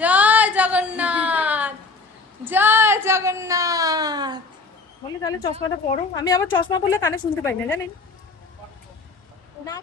জয় জগন্নাথ, জয় জগন্নাথ। বলি তাহলে চশমাটা পরো। আমি আবার চশমা পরলে কানে শুনতে পাই না, জানেন না।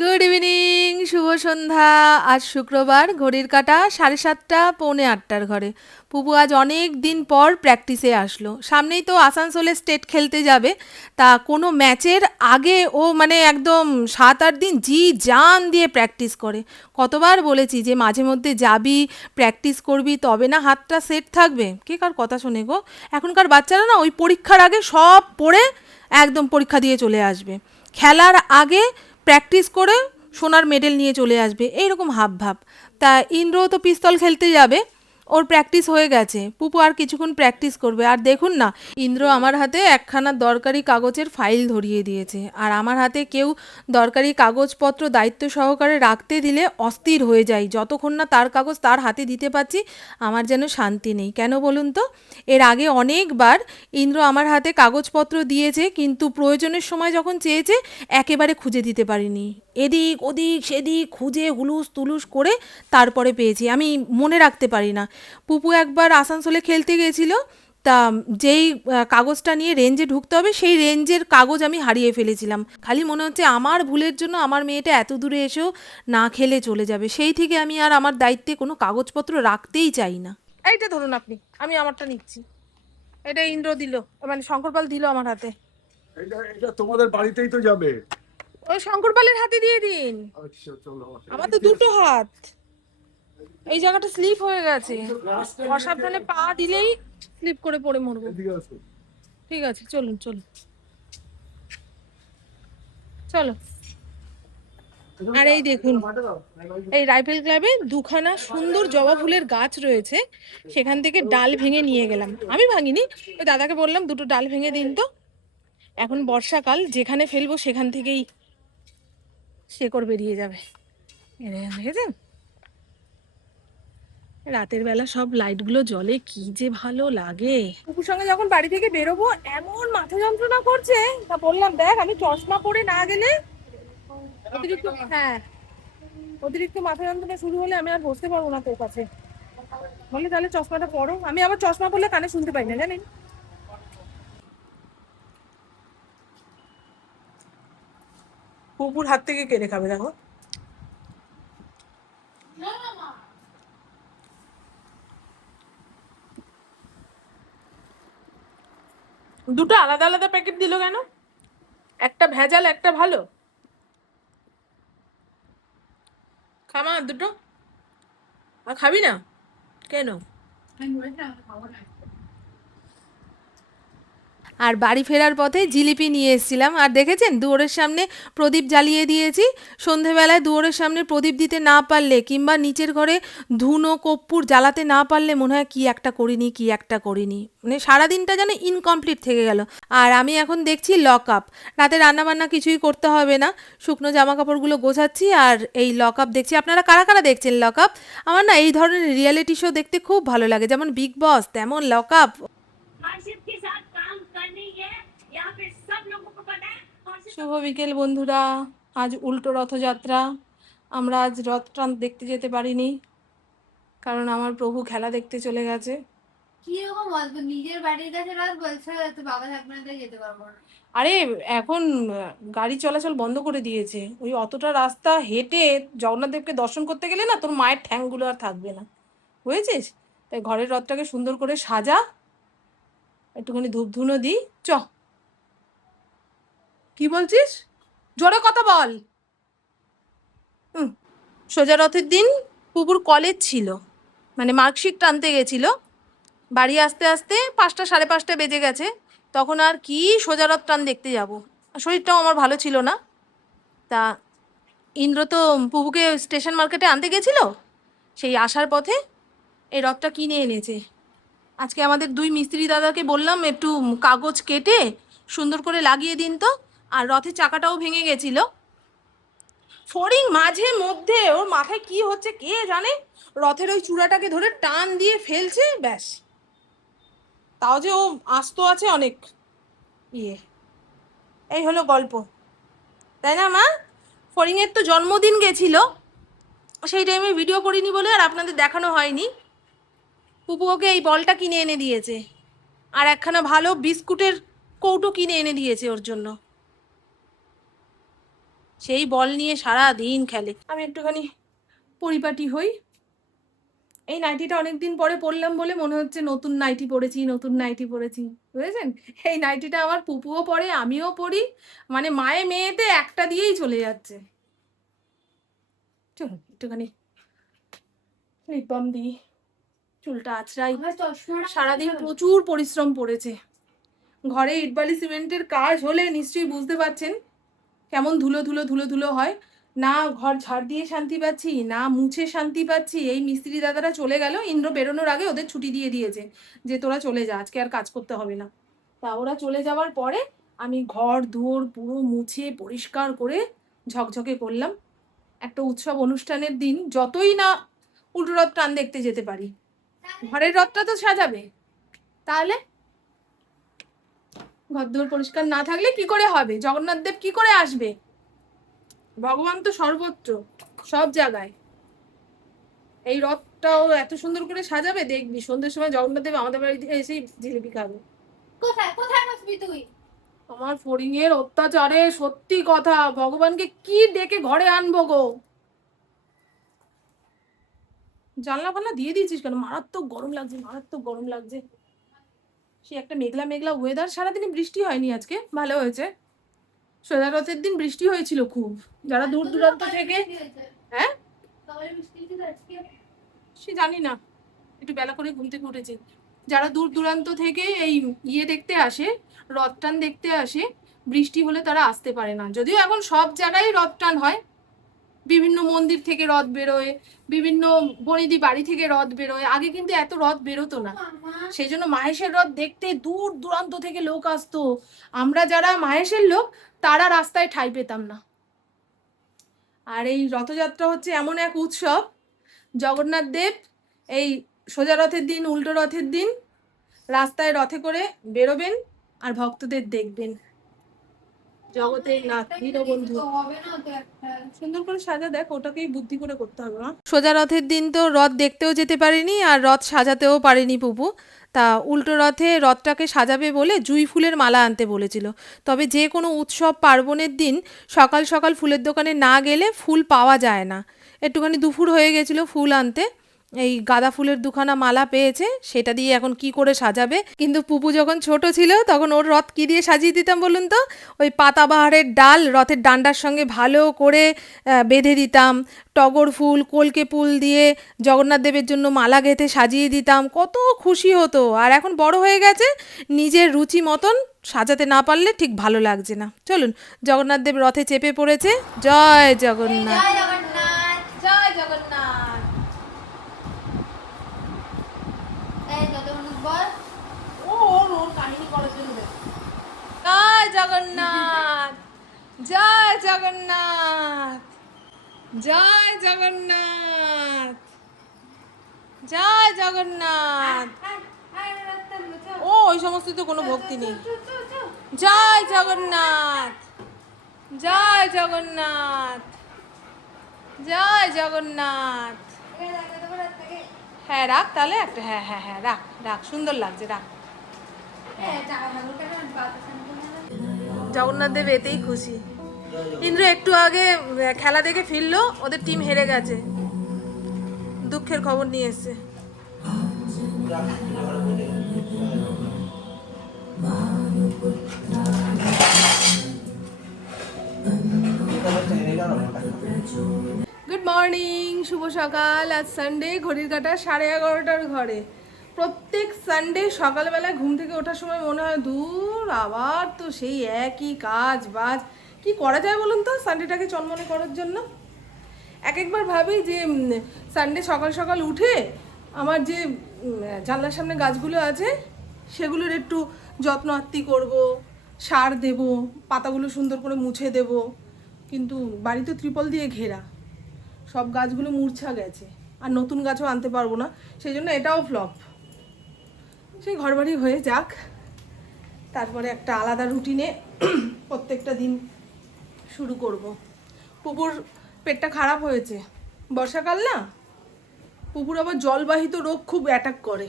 গুড ইভিনিং, শুভ সন্ধ্যা। আজ শুক্রবার, ঘড়ির কাঁটা 7:30 পৌনে 8টার ঘরে। পুপু আজ অনেক দিন পর প্র্যাকটিসে আসলো। সামনেই তো আসানসোলে স্টেট খেলতে যাবে। তা কোনো ম্যাচের আগে ও মানে একদম 7-8 দিন জি জান দিয়ে প্র্যাকটিস করে। কতবার বলেছি যে মাঝে মধ্যে যাবি, প্র্যাকটিস করবি, তবে না হাতটা সেট থাকবে। কে কার কথা শোনে গো? এখনকার বাচ্চারা না ওই পরীক্ষার আগে সব পড়ে একদম পরীক্ষা দিয়ে চলে আসবে। খেলার আগে প্র্যাকটিস করে সোনার মেডেল নিয়ে চলে আসবে, এইরকম হাবভাব। তা ইন্দ্রও তো পিস্তল খেলতে যাবে, ওর প্র্যাকটিস হয়ে গেছে। পুপু আর কিছুক্ষণ প্র্যাকটিস করবে। আর দেখুন না, ইন্দ্র আমার হাতে একখানা দরকারি কাগজের ফাইল ধরিয়ে দিয়েছে। আর আমার হাতে কেউ দরকারি কাগজপত্র দায়িত্ব সহকারে রাখতে দিলে অস্থির হয়ে যাই। যতক্ষণ না তার কাগজ তার হাতে দিতে পারছি আমার যেন শান্তি নেই। কেন বলুন তো? এর আগে অনেকবার ইন্দ্র আমার হাতে কাগজপত্র দিয়েছে, কিন্তু প্রয়োজনের সময় যখন চেয়েছে একেবারে খুঁজে দিতে পারিনি। এদিক ওদিক সেদিক খুঁজে হুলুস তুলুস করে তারপরে পেয়েছি। আমি মনে রাখতে পারি না। পুপু একবার আসানসোলে খেলতে গেছিল, তা যেই কাগজটা নিয়ে রেঞ্জে ঢুকতে হবে সেই রেঞ্জের কাগজ আমি হারিয়ে ফেলেছিলাম। খালি মনে হচ্ছে আমার ভুলের জন্য আমার মেয়েটা এত দূরে এসেও না খেলে চলে যাবে। সেই থেকে আমি আর আমার দায়িত্বে কোনো কাগজপত্র রাখতেই চাই না। এইটা ধরুন আপনি, আমি আমারটা নিচ্ছি। এটা ইন্দ্র দিল, মানে শঙ্করপাল দিল আমার হাতে। এটা এটা তোমাদের বাড়িতেই তো যাবে। ওই শঙ্করপালের হাতে দিয়ে দিন। আচ্ছা চলো। আমার তো দুটো হাত, এই জায়গাটা স্লিপ হয়ে গেছে। অসাবধানে পা দিলেই স্লিপ করে পড়ে মরবো। এদিকে আসো। ঠিক আছে, চলুন চলুন চলো। আর এই দেখুন, এই রাইফেল ক্লাবে দুখানা সুন্দর জবা ফুলের গাছ রয়েছে, সেখান থেকে ডাল ভেঙে নিয়ে গেলাম। আমি ভাঙিনি, ওই দাদাকে বললাম দুটো ডাল ভেঙে দিন তো। এখন বর্ষাকাল, যেখানে ফেলবো সেখান থেকেই শেকড় বেরিয়ে যাবে। দেখেছেন রাতের বেলা সব লাইটগুলো জ্বলে, কি যে ভালো লাগে। কুকুর সঙ্গে যখন বাড়ি থেকে বেরোবো এমন মাথা যন্ত্রণা করছে, তা বললাম দেখ আমি চশমা পরে না গেলে অতিরিক্ত, হ্যাঁ অতিরিক্ত মাথা যন্ত্রণা শুরু হলে আমি আর বসতে পারবো না তোর কাছে। বলে তাহলে চশমাটা পরো। আমি আবার চশমা পরলে কানে শুনতে পাই না, জানেন। কুকুর হাত থেকে কেড়ে খাবে, দেখো। দুটো আলাদা আলাদা প্যাকেট দিল কেন? একটা ভেজাল একটা ভালো। খামা দুটো। আর খাবি না কেন? আর বাড়ি ফেরার পথে জিলিপি নিয়ে এসেছিলাম। আর দেখেছেন দুয়ারের সামনে প্রদীপ জ্বালিয়ে দিয়েছি। সন্ধেবেলায় দুয়ারের সামনে প্রদীপ দিতে না পারলে, কিংবা নিচের ঘরে ধুনো কর্পূর জ্বালাতে না পারলে মনে হয় কি একটা করিনি, কি একটা করিনি, মানে সারাদিনটা যেন ইনকমপ্লিট থেকে গেল। আর আমি এখন দেখছি লক আপ। রাতে রান্নাবান্না কিছুই করতে হবে না, শুকনো জামা কাপড়গুলো গোছাচ্ছি আর এই লক আপ দেখছি। আপনারা কারা কারা দেখছেন লক আপ? আমার না এই ধরনের রিয়েলিটি শো দেখতে খুব ভালো লাগে, যেমন বিগ বস তেমন লক আপ। শুভ বিকেল বন্ধুরা। আজ উল্টো রথযাত্রা। আমরা আজ রথ টান দেখতে যেতে পারিনি, কারণ আমার প্রভু খেলা দেখতে চলে গেছে। কি রকম বলতো, নিজের বাড়ির কাছে রথ বলছে তো বাবা থাকবে না তাই যেতে পারবো না। আরে এখন গাড়ি চলাচল বন্ধ করে দিয়েছে। ওই অতটা রাস্তা হেঁটে জগন্নাথ দেবকে দর্শন করতে গেলে না তোর মায়ের ঠ্যাংগুলো আর থাকবে না, বুঝেছিস? তাই ঘরের রথটাকে সুন্দর করে সাজা, একটুখানি ধূপ ধুনো দি। চ, কি বলছিস? জোরে কথা বল। সোজা রথের দিন পুপুর কলেজ ছিল, মানে মার্কশিট টানতে গেছিল। বাড়ি আসতে আসতে 5টা 5:30 বেজে গেছে। তখন আর কি সোজা রথ টান দেখতে যাব, শরীরটাও আমার ভালো ছিল না। তা ইন্দ্র তো পুপুকে স্টেশন মার্কেটে আনতে গেছিল, সেই আসার পথে এই রথটা কিনে এনেছে। আজকে আমাদের 2 মিস্ত্রি দাদাকে বললাম একটু কাগজ কেটে সুন্দর করে লাগিয়ে দিন তো। আর রথের চাকাটাও ভেঙে গেছিল। ফড়িং মাঝে মধ্যে ওর মাথায় কি হচ্ছে কে জানে, রথের ওই চূড়াটাকে ধরে টান দিয়ে ফেলছে, ব্যাস। তাও যে ও আস্ত আছে অনেক ইয়ে। এই হলো গল্প, তাই না মা? ফড়িংয়ের তো জন্মদিন গেছিল, সেই টাইমে ভিডিও করিনি বলে আর আপনাদের দেখানো হয়নি। পুপু ওকে এই বলটা কিনে এনে দিয়েছে, আর একখানা ভালো বিস্কুটের কৌটো কিনে এনে দিয়েছে ওর জন্য। সেই বল নিয়ে সারা দিন খেলে। আমি একটুখানি পরিপাটি হই। এই নাইটিটা অনেকদিন পরে পরলাম বলে মনে হচ্ছে নতুন নাইটি পরেছি, নতুন নাইটি পরেছি, বুঝেছেন? এই নাইটিটা আমার পুপুও পরে, আমিও পরি, মানে মায়ে মেয়েতে একটা দিয়েই চলে যাচ্ছে। চলুন একটুখানি লিপ বাম দিই, চুলটা আঁচড়াই। সারাদিন প্রচুর পরিশ্রম পড়েছে। ঘরে ইটবালি সিমেন্টের কাজ হলে নিশ্চয়ই বুঝতে পারছেন কেমন ধুলো ধুলো ধুলো ধুলো হয়। না ঘর ঝাড় দিয়ে শান্তি পাচ্ছি, না মুছে শান্তি পাচ্ছি। এই মিস্ত্রি দাদারা চলে গেল, ইন্দ্র বেরোনোর আগে ওদের ছুটি দিয়ে দিয়েছে যে তোরা চলে যা, আজকে আর কাজ করতে হবে না। তা ওরা চলে যাওয়ার পরে আমি ঘর দুয়ার পুরো মুছে পরিষ্কার করে ঝকঝকে করলাম। একটা উৎসব অনুষ্ঠানের দিন যতই না উল্টো রথ টান দেখতে যেতে পারি, ঘরের রথটা তো সাজাবে, তাহলে ঘর দুয়ার পরিষ্কার না থাকলে কি করে হবে? জগন্নাথ দেব কি করে আসবে? ভগবান তো সর্বত্র, সব জায়গায়। এই রথটাও এত সুন্দর করে সাজাবে, দেখবি সন্ধ্যের সময় জগন্নাথ দেব আমাদের বাড়িতে এসেই জিলিপি খাবে। কোথায় কোথায় বসবি তুই? আমার ফড়িং এর অত্যাচারে সত্যি কথা, ভগবানকে কি ডেকে ঘরে আনবো গো। জানলা ফাল্লা দিয়ে দিয়েছিস কেন? মারাত্মক গরম লাগছে, মারাত্মক গরম লাগছে। সে একটা মেঘলা মেঘলা ওয়েদার, সারাদিনে বৃষ্টি হয়নি আজকে, ভালো হয়েছে। সোজা রথের দিন বৃষ্টি হয়েছিল খুব। যারা দূর দূরান্ত থেকে, হ্যাঁ সে জানি না, একটু বেলা করে ঘুম থেকে উঠেছি। যারা দূর দূরান্ত থেকে এই দেখতে আসে, রথ টান দেখতে আসে, বৃষ্টি হলে তারা আসতে পারে না। যদিও এখন সব জায়গায় রথ টান হয়, বিভিন্ন মন্দির থেকে রথ বেরোয়, বিভিন্ন বনিদি বাড়ি থেকে রথ বেরোয়। আগে কিন্তু এত রথ বেরোতো না, সেই জন্য মাহেশের রথ দেখতে দূর দূরান্ত থেকে লোক আসতো। আমরা যারা মাহেশের লোক তারা রাস্তায় ঠাঁই পেতাম না। আর এই রথযাত্রা হচ্ছে এমন এক উৎসব, জগন্নাথ দেব এই সোজা রথের দিন, উল্টো রথের দিন রাস্তায় রথে করে বেরোবেন আর ভক্তদের দেখবেন। জগতের নাথ দীনবন্ধু। সুন্দর করে সাজা, দেখ ওটাকেই বুদ্ধি করে করতে হবে না। সোজা রথের দিন তো রথ দেখতেও যেতে পারিনি আর রথ সাজাতেও পারিনি পুপু। তা উল্টো রথে রথটাকে সাজাবে বলে জুঁই ফুলের মালা আনতে বলেছিল। তবে যে কোনো উৎসব পার্বণের দিন সকাল সকাল ফুলের দোকানে না গেলে ফুল পাওয়া যায় না। একটুখানি দুপুর হয়ে গেছিলো ফুল আনতে, এই গাঁদা ফুলের দুখানা মালা পেয়েছে, সেটা দিয়ে এখন কি করে সাজাবে। কিন্তু পুপু যখন ছোট ছিল তখন ওর রথ কি দিয়ে সাজিয়ে দিতাম বলুন তো? ওই পাতাবাহারের ডাল রথের ডান্ডার সঙ্গে ভালো করে বেঁধে দিতাম, টগর ফুল কলকে ফুল দিয়ে জগন্নাথ দেবের জন্য মালা গেঁথে সাজিয়ে দিতাম, কত খুশি হতো। আর এখন বড় হয়ে গেছে, নিজের রুচি মতন সাজাতে না পারলে ঠিক ভালো লাগছে না। চলুন, জগন্নাথ দেব রথে চেপে পড়েছে। জয় জগন্নাথ, জয় জগন্নাথ, জয় জগন্নাথ। এই জগন্নাথ বল। ওর কাহিনী করার জন্য জয় জগন্নাথ, জয় জগন্নাথ, জয় জগন্নাথ, জয় জগন্নাথ। ও ওই সমস্ত তো কোনো ভক্তি নেই। জয় জগন্নাথ, জয় জগন্নাথ, জয় জগন্নাথ। হ্যাঁ রাখ তাহলে একটা, হ্যাঁ হ্যাঁ হ্যাঁ রাখ রাখ, সুন্দর লাগছে, রাখ। জগন্নাথ দেব এতেই খুশি। ইন্দ্র একটু আগে খেলা দেখে ফিরলো, ওদের টিম হেরে গেছে, দুঃখের খবর নিয়ে এসছে। গুড মর্নিং, শুভ সকাল। আজ সানডে, ঘড়ির কাঁটা 11:30 ঘরে। প্রত্যেক সানডে সকালবেলায় ঘুম থেকে ওঠার সময় মনে হয় দূর আবার তো সেই একই কাজ বাজ, কি করা যায় বলুন তো সানডেটাকে চনমনে করার জন্য। একবার ভাবি যে সানডে সকাল সকাল উঠে আমার যে জানলার সামনে গাছগুলো আছে সেগুলোর একটু যত্ন আত্তি করবো, সার দেব, পাতাগুলো সুন্দর করে মুছে দেব। কিন্তু বাড়ি তো ত্রিপল দিয়ে ঘেরা, সব গাছগুলো মূর্ছা গেছে, আর নতুন গাছও আনতে পারবো না, সেই জন্য এটাও ফ্লপ। সেই ঘরবাড়ি হয়ে যাক, তারপরে একটা আলাদা রুটিনে প্রত্যেকটা দিন শুরু করব। পুকুর পেটটা খারাপ হয়েছে, বর্ষাকাল না, পুকুর আবার জলবাহিত রোগ খুব অ্যাটাক করে।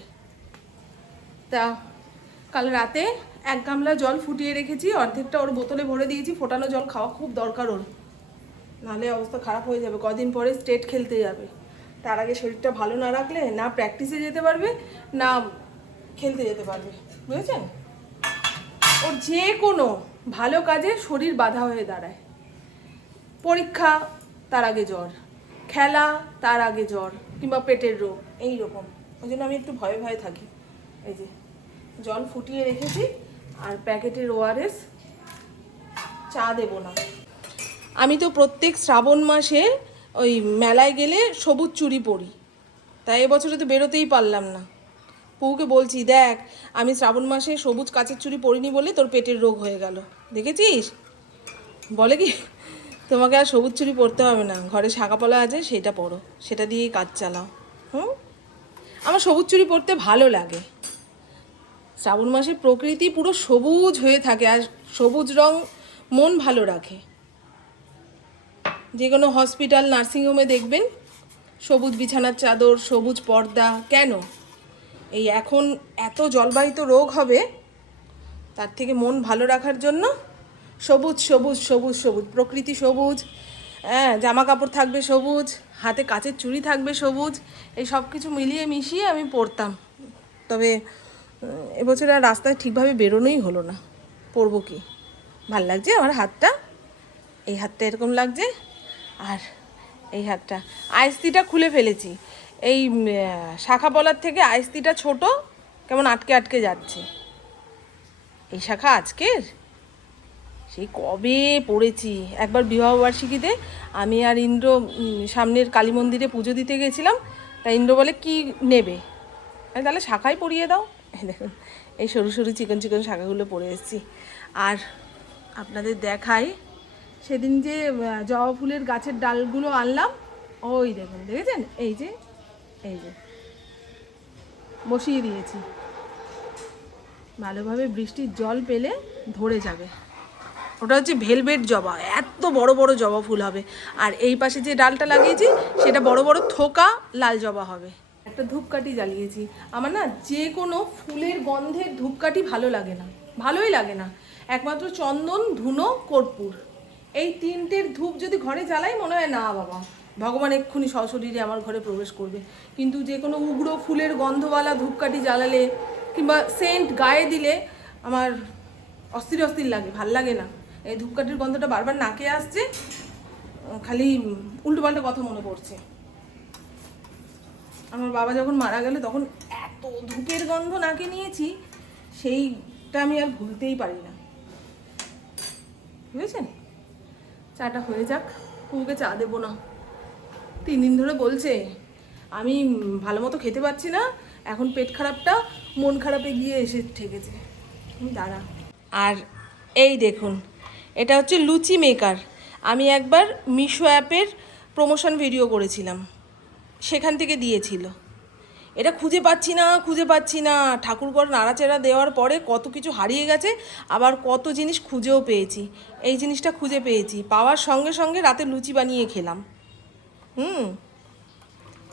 তা কাল রাতে 1 গামলা জল ফুটিয়ে রেখেছি, অর্ধেকটা ওর বোতলে ভরে দিয়েছি। ফোটানো জল খাওয়া খুব দরকার ওর, নাহলে অবস্থা খারাপ হয়ে যাবে। কদিন পরে স্টেট খেলতে যাবে, তার আগে শরীরটা ভালো না রাখলে না প্র্যাকটিসে যেতে পারবে না খেলতে যেতে পারবে, বুঝেছেন? ওর যে কোনো ভালো কাজে শরীর বাধা হয়ে দাঁড়ায়। পরীক্ষা তার আগে জ্বর, খেলা তার আগে জ্বর, কিংবা পেটের রোগ, এই রকম। ওই জন্য আমি একটু ভয়ে ভয়ে থাকি। এই যে জল ফুটিয়ে রেখেছি, আর প্যাকেটের ওআরএস। চা দেবো না। আমি তো প্রত্যেক শ্রাবণ মাসে ওই মেলায় গেলে সবুজ চুড়ি পরি, তাই এবছরে তো বেরোতেই পারলাম না। পুকে বলছি, দেখ আমি শ্রাবণ মাসে সবুজ কাচের চুড়ি পরিনি বলে তোর পেটের রোগ হয়ে গেল, দেখেছিস? বলে কি, তোমাকে আর সবুজ চুড়ি পরতে হবে না, ঘরে শাঁকাপলা আছে সেটা পরো, সেটা দিয়েই কাজ চালাও। আমার সবুজ চুড়ি পরতে ভালো লাগে। শ্রাবণ মাসে প্রকৃতি পুরো সবুজ হয়ে থাকে, আর সবুজ রং মন ভালো রাখে। যে কোনো হসপিটাল, নার্সিংহোমে দেখবেন সবুজ বিছানার চাদর, সবুজ পর্দা। কেন? এই এখন এত জলবাহিত রোগ হবে, তার থেকে মন ভালো রাখার জন্য সবুজ সবুজ সবুজ সবুজ, প্রকৃতি সবুজ, হ্যাঁ, জামা কাপড় থাকবে সবুজ, হাতে কাচের চুড়ি থাকবে সবুজ, এই সব কিছু মিলিয়ে মিশিয়ে আমি পরতাম। তবে এবছর আর রাস্তায় ঠিকভাবে বেরোনোই হলো না। পরবো কি? ভাল লাগছে আমার হাতটা, এই হাতটা এরকম লাগছে, আর এই হাতটা আইস্তিটা খুলে ফেলেছি। এই শাখা পলার থেকে আইস্তিটা ছোট, কেমন আটকে আটকে যাচ্ছে। এই শাখা আজকের, সেই কবে পড়েছি। একবার বিবাহবার্ষিকীতে আমি আর ইন্দ্র সামনের কালী মন্দিরে পুজো দিতে গেছিলাম, তা ইন্দ্র বলে কি নেবে, আমি তাহলে শাখাই পরিয়ে দাও। দেখুন এই সরু সরু চিকন চিকন শাখাগুলো পরে এসেছি। আর আপনাদের দেখাই, সেদিন যে জবা ফুলের গাছের ডালগুলো আনলাম, ওই দেখুন, দেখেছেন? এই যে বসিয়ে দিয়েছি, ভালোভাবে বৃষ্টির জল পেলে ধরে যাবে। ওটা হচ্ছে ভেলভেট জবা, এত বড় বড় জবা ফুল হবে। আর এই পাশে যে ডালটা লাগিয়েছি সেটা বড় বড় থোকা লাল জবা হবে। একটা ধূপকাঠি জ্বালিয়েছি। আমার না যে কোনো ফুলের গন্ধের ধূপকাঠি ভালো লাগে না, ভালোই লাগে না। একমাত্র চন্দন, ধুনো, কর্পূর, এই 3টের ধূপ যদি ঘরে জ্বালাই, মনে হয় না বাবা, ভগবান এক্ষুনি সশরীরে আমার ঘরে প্রবেশ করবে। কিন্তু যে কোনো উগ্র ফুলের গন্ধওয়ালা ধূপকাঠি জ্বালালে কিংবা সেন্ট গায়ে দিলে আমার অস্থির অস্থির লাগে, ভাল লাগে না। এই ধূপকাঠির গন্ধটা বারবার নাকে আসছে, খালি উল্টোপাল্টা কথা মনে পড়ছে। আমার বাবা যখন মারা গেল তখন এত ধূপের গন্ধ নাকে নিয়েছি, সেইটা আমি আর ভুলতেই পারি না, বুঝেছেন? চাটা হয়ে যাক, কুকুরকে চা দেবো না। 3 দিন ধরে বলছে আমি ভালো মতো খেতে পারছি না, এখন পেট খারাপটা মন খারাপে গিয়ে এসে ঠেকেছে। দাঁড়া। আর এই দেখুন, এটা হচ্ছে লুচি মেকার। আমি একবার মিশো অ্যাপের প্রমোশন ভিডিও করেছিলাম, সেখান থেকে দিয়েছিল। এটা খুঁজে পাচ্ছি না। ঠাকুরঘর নাড়াচাড়া দেওয়ার পরে কত কিছু হারিয়ে গেছে, আবার কত জিনিস খুঁজেও পেয়েছি। এই জিনিসটা খুঁজে পেয়েছি, পাওয়ার সঙ্গে সঙ্গে রাতে লুচি বানিয়ে খেলাম।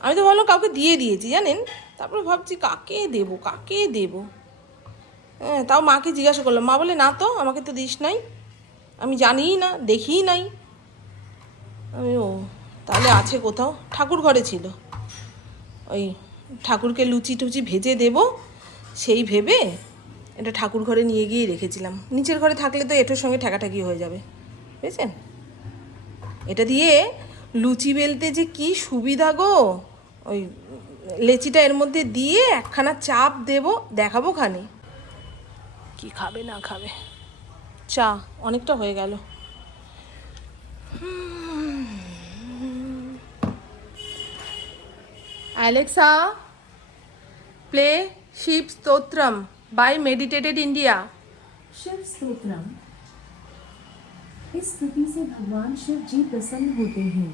আমি তো ভাবলাম কাউকে দিয়ে দিয়েছি, জানেন, তারপরে ভাবছি কাকে দেবো। হ্যাঁ, তাও মাকে জিজ্ঞাসা করলাম, মা বলে না তো, আমাকে তো দিস নাই, আমি জানিই না, দেখিই নাই। আমি ও তাহলে আছে কোথাও, ঠাকুর ঘরে ছিল। ওই ঠাকুরকে লুচি টুচি ভেজে দেব সেই ভেবে এটা ঠাকুর ঘরে নিয়ে গিয়ে রেখেছিলাম। নিচের ঘরে থাকলে তো এটার সঙ্গে ঠেকাঠাকি হয়ে যাবে, বুঝেছেন? এটা দিয়ে লুচি বেলতে যে কি সুবিধা গো। ওই লেচিটা এর মধ্যে দিয়ে একখানা চাপ দেব, দেখাবো খানি কি খাবে না খাবে। চা অনেকটা হয়ে গেল। Alexa, play Shiv Stotram by meditated India. Shiv Stotram. इस स्तुति से भगवान शिव जी प्रसन्न होते हैं।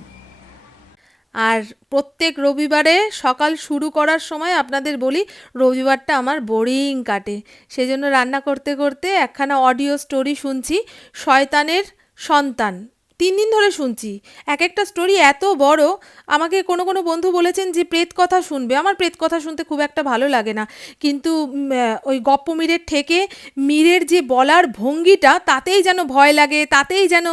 আর প্রত্যেক রবিবারে সকাল শুরু করার সময় আপনাদের বলি রবিবারটা আমার বোরিং কাটে, সেজন্য রান্না করতে করতে একখানা অডিও স্টোরি শুনছি, শয়তানের সন্তান। 3 দিন ধরে শুনছি। এক একটা স্টোরি এত বড়, আমাকে কোনো কোনো বন্ধু বলেছেন যে প্রেত কথা শুনবে। আমার প্রেত কথা শুনতে খুব একটা ভালো লাগে না, কিন্তু ওই গপ্প মীরের থেকে মীরের যে বলার ভঙ্গিটা, তাতেই যেন ভয় লাগে, তাতেই যেন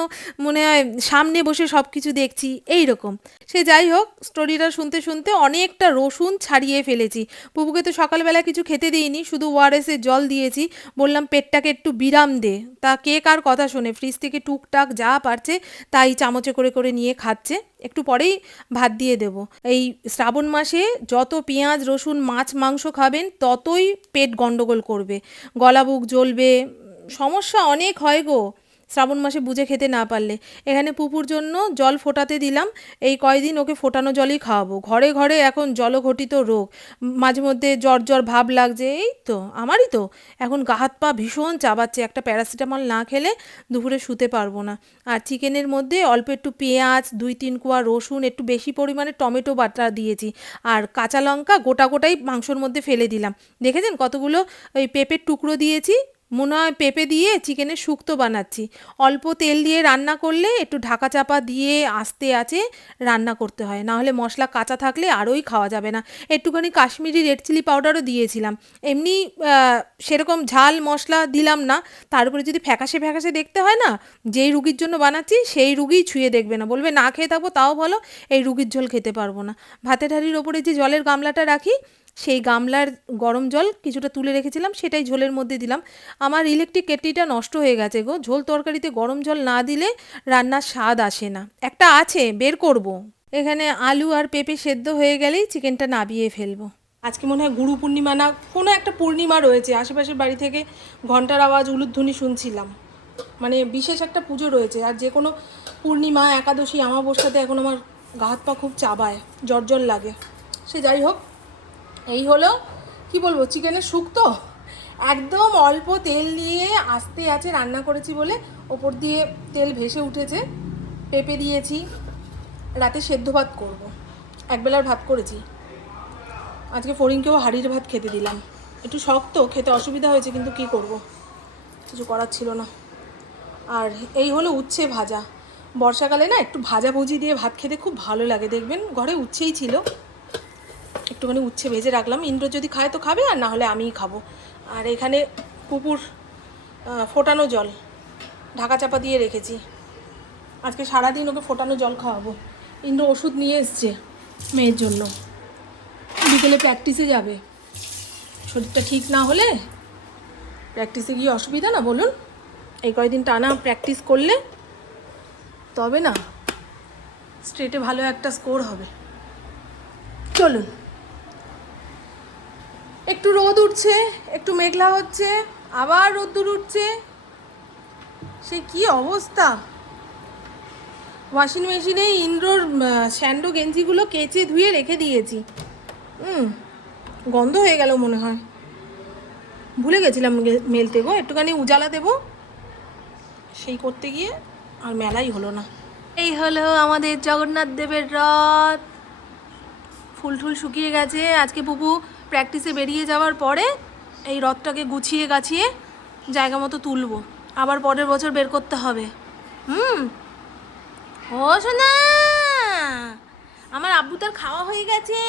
মনে হয় সামনে বসে সব কিছু দেখছি এই রকম। সে যাই হোক, স্টোরিটা শুনতে শুনতে অনেকটা রসুন ছাড়িয়ে ফেলেছি। পুপুকে তো সকালবেলা কিছু খেতে দিইনি, শুধু ওআরএসের জল দিয়েছি। বললাম পেটটাকে একটু বিরাম দে। তা কে কার কথা শোনে, ফ্রিজ থেকে টুকটাক যা পারছে তাই চামচে করে করে নিয়ে খাচ্ছে। একটু পরেই ভাত দিয়ে দেব। এই শ্রাবণ মাসে যত পেঁয়াজ রসুন মাছ মাংস খাবেন ততই পেট গন্ডগোল করবে, গলা বুক জ্বলবে, সমস্যা অনেক হয় গো শ্রাবণ মাসে বুঝে খেতে না পারলে। এখানে পুপুর জন্য জল ফোটাতে দিলাম, এই কয়দিন ওকে ফোটানো জলই খাওয়াবো। ঘরে ঘরে এখন জলঘটিত রোগ, মাঝে মধ্যে জ্বর জ্বর ভাব লাগছে, এই তো আমারই তো এখন গা হাত পা ভীষণ চাবাচ্ছে। একটা প্যারাসিটামল না খেলে দুপুরে শুতে পারবো না। আর চিকেনের মধ্যে অল্প একটু পেঁয়াজ, 2-3 কোয়া রসুন, একটু বেশি পরিমাণে টমেটো বাটা দিয়েছি, আর কাঁচা লঙ্কা গোটা গোটাই মাংসর মধ্যে ফেলে দিলাম। দেখেছেন কতগুলো ওই পেঁপের টুকরো দিয়েছি, মনে হয় পেঁপে দিয়ে চিকেনের শুক্তো বানাচ্ছি। অল্প তেল দিয়ে রান্না করলে একটু ঢাকা চাপা দিয়ে আস্তে আঁচে রান্না করতে হয়, না হলে মশলা কাঁচা থাকলে আরোই খাওয়া যাবে না। একটুখানি কাশ্মীরি রেড চিলি পাউডারও দিয়েছিলাম, এমনি সেরকম ঝাল মশলা দিলাম না। তারপরে যদি ফ্যাকাশে ফ্যাকাশে দেখতে হয় না, যেই রুগীর জন্য বানাচ্ছি সেই রুগীই ছুঁয়ে দেখবে না, বলবে না খেয়ে থাকবো তাও ভালো, এই রুগীর ঝোল খেতে পারবো না। ভাতের হাঁড়ির ওপরে যে জলের গামলাটা রাখি, সেই গামলার গরম জল কিছুটা তুলে রেখেছিলাম, সেটাই ঝোলের মধ্যে দিলাম। আমার ইলেকট্রিক কেটলিটা নষ্ট হয়ে গেছে গো, ঝোল তরকারিতে গরম জল না দিলে রান্নার স্বাদ আসে না। একটা আছে, বের করব। এখানে আলু আর পেঁপে সেদ্ধ হয়ে গেলেই চিকেনটা নাবিয়ে ফেলবো। আজকে মনে হয় গুরু পূর্ণিমা না কোনো একটা পূর্ণিমা রয়েছে, আশেপাশের বাড়ি থেকে ঘন্টার আওয়াজ উলুধ্বনি শুনছিলাম, মানে বিশেষ একটা পুজো রয়েছে। আর যে কোনো পূর্ণিমা একাদশী আমাবস্যাতে এখন আমার গা হাত পা খুব চাবায়, জ্বর জ্বর লাগে। সে যাই হোক, এই হলো কি বলবো চিকেনের শুক্তো, একদম অল্প তেল দিয়ে আস্তে আঁচে রান্না করেছি বলে ওপর দিয়ে তেল ভেসে উঠেছে। পেঁপে দিয়েছি, রাতে সেদ্ধ ভাত করব, একবেলার ভাত করেছি। আজকে ফরিনকেও হাঁড়ির ভাত খেতে দিলাম, একটু শক্ত খেতে অসুবিধা হয়েছে, কিন্তু কি করব, কিছু করার ছিল না। আর এই হলো উচ্ছে ভাজা। বর্ষাকালে না একটু ভাজা ভুজি দিয়ে ভাত খেতে খুব ভালো লাগে, দেখবেন ঘরে উচ্ছেই ছিল, একটুখানি উচ্ছে ভেজে রাখলাম। ইন্দ্র যদি খায় তো খাবে, আর না হলে আমিই খাবো। আর এখানে পুকুর ফোটানো জল ঢাকা চাপা দিয়ে রেখেছি, আজকে সারাদিন ওকে ফোটানো জল খাওয়াবো। ইন্দ্র ওষুধ নিয়ে এসছে মেয়ের জন্য, বিকেলে প্র্যাকটিসে যাবে। শরীরটা ঠিক না হলে প্র্যাকটিসে গিয়ে অসুবিধা না বলুন? এই কয়দিন টানা প্র্যাকটিস করলে তবে না স্টেটে ভালো একটা স্কোর হবে। চলুন, একটু রোদ উঠছে, একটু মেঘলা হচ্ছে, আবার রোদ্দুর উঠছে, সে কি অবস্থা। ওয়াশিং মেশিনে ইন্দ্রর স্যান্ডো গেঞ্জিগুলো কেচে ধুয়ে রেখে দিয়েছি, গন্ধ হয়ে গেল মনে হয়, ভুলে গেছিলাম মেলতে গো। একটুখানি উজালা দেবো, সেই করতে গিয়ে আর মেলাই হলো না। এই হলো আমাদের জগন্নাথ দেবের রথ, ফুল টুল শুকিয়ে গেছে। আজকে পুপু প্র্যাকটিসে বেরিয়ে যাওয়ার পরে এই রথটাকে গুছিয়ে গাছিয়ে জায়গা মতো তুলবো, আবার পরের বছর বের করতে হবে। ও সোনা, আমার আব্বু তার খাওয়া হয়ে গেছে।